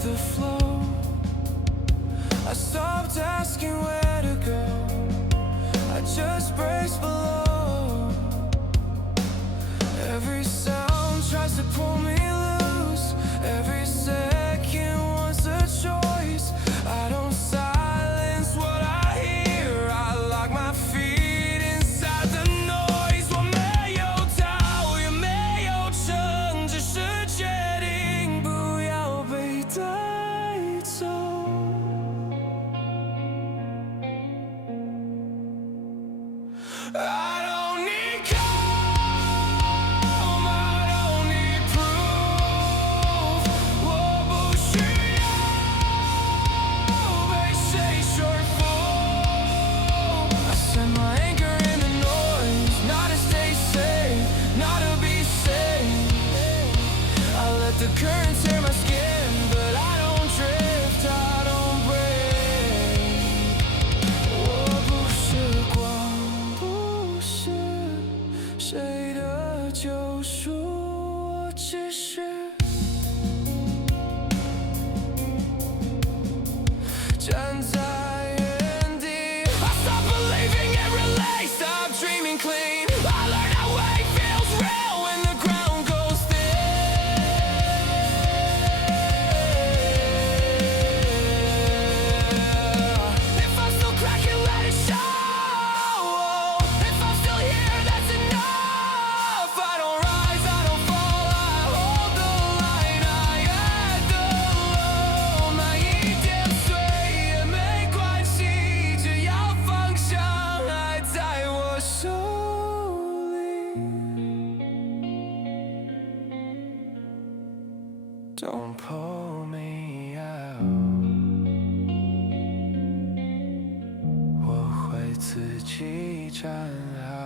with the flow. I stopped asking where to go. I just brace below. Every sound tries to pull me loose. Every second wants a choice. I don't silence what I hear. I lock my feet inside the noise. 我没有逃，也没有撑，只是决定不要被带走。I don't need calm, I don't need proof. 我不需要被谁说服。I set my anchor in the noise, not to stay safe, not to be safe. I let the current tear my skin, but I don't drift, I don't break. 我不是光，不是谁的救赎，我只是站在原地。I stop believing it relay, stop dreaming clean. I learned how weight feels real when the ground goes thin. If I'm still cracking, let it show. If I'm still here, that's enough. I don't rise, I don't fall, I hold the line. I at the low, 慢一点碎也没关系，只要方向还在我手里。Don't pull me out， 我会自己站好。